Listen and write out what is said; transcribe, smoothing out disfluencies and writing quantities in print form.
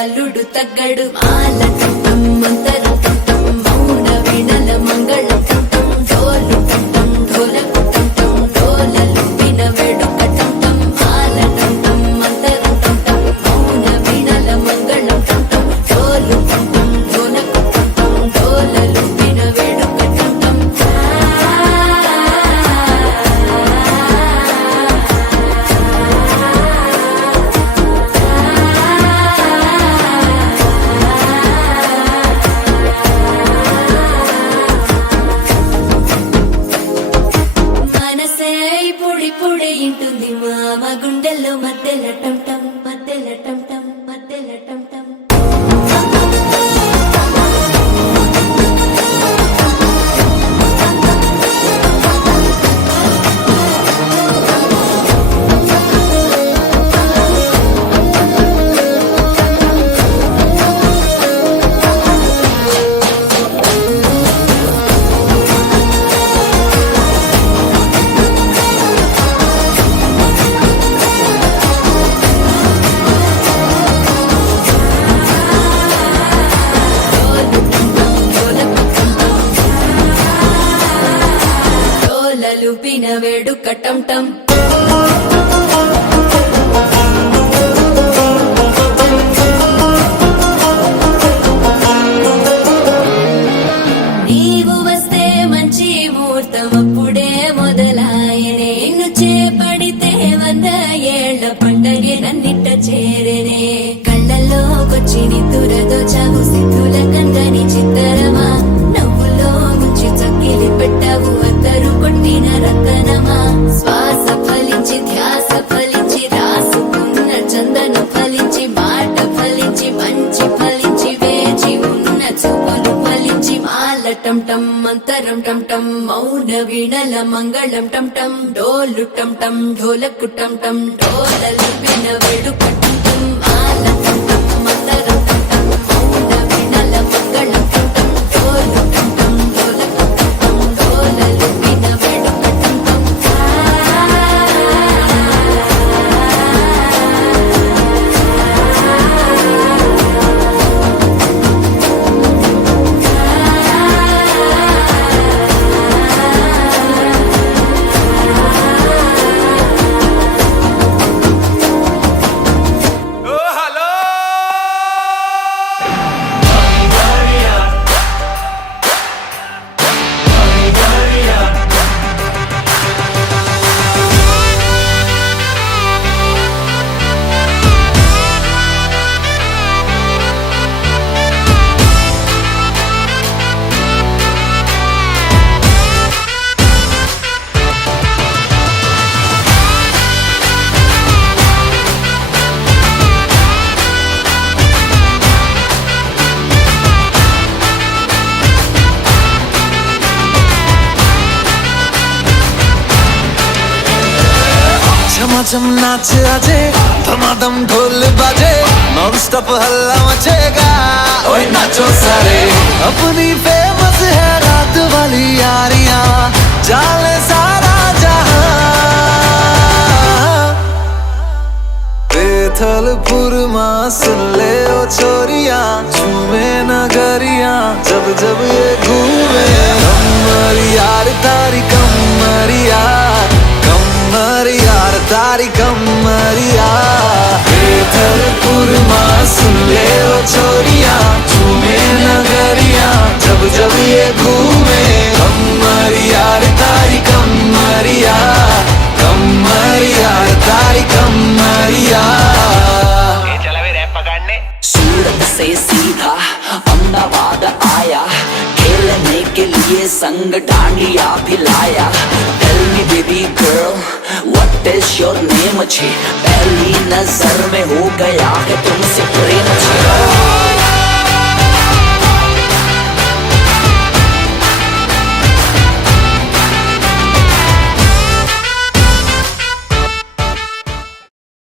అల్లుడు తగ్గడు మాల టం మంతర టం మౌన వీణల మంగళ టం డోలు టం ఢోలకు టం డోలలు విన వేడుక టం మాల టం మంతర టం మౌన వీణల మంగళ టం డోలు టం ఢోలకు టం డోలలు విన వేడుక టం పొడి ఇంటుంది మామ గుండెల్లో మధ్యల టం టం మధ్యల టం టం మధ్యల టం టం లూపిన వేడుక టం టం నీవు వస్తే మంచి ముహూర్తం అప్పుడే మొదలాయనే నిన్ను చేపడితే 100 ఏళ్ల పండగే నన్నిట్ట చేరేనే కళ్ళల్లోకొచ్చి నిద్దురదో చావు సిద్ధుల కందని చిత్తరమా నవ్వులో ముంచి చక్కిలి పెట్టావు అద్దరు కొట్టిన రతనమా శ్వాస ఫలించి ధ్యాస ఫలించి రాసుకున్న చందను ఫలించి మాట ఫలించి మంచి ఫలించి వేచి ఉన్న చూపులు ఫలించి మాల టం టం మంతరం టం టం మౌన వీణల మంగళం టం టం డోలు టం టం ఢోలకు టం టం డోలలు విన వేడుక టం టం మాల టం టం మంతరం టం టం మౌన వీణల మంగళం టం టం డోలు టం టం ఢోలకు టం టం డోలలు విన వేడుక టం టం झमाझम नाच आजे धमाधम ढोल बाजे नॉन स्टॉप हल्ला मचेगा ओए नाचो सारे अपनी फेमस है रात वाली यारियां जाले सारा जहां बेथलपुर मां सुन ले ओ छोरियां झूमे नगरियां जब जब ये घूमे कमर यार तारी कमरिया यार तारी कमरिया बेथलपुर मां सुन ले ओ छोरियां झूमे नगर जब ये घूमे कमरिया रे तारी कमरिया कमरिया रे तारी कमरिया। सूरत से सीधा अहमदाबाद आया, खेलने के लिए संग dandiya भिलाया। Tell me baby girl, what is your name? अच्छी पहली नजर में हो गया है तुमसे प्रेम।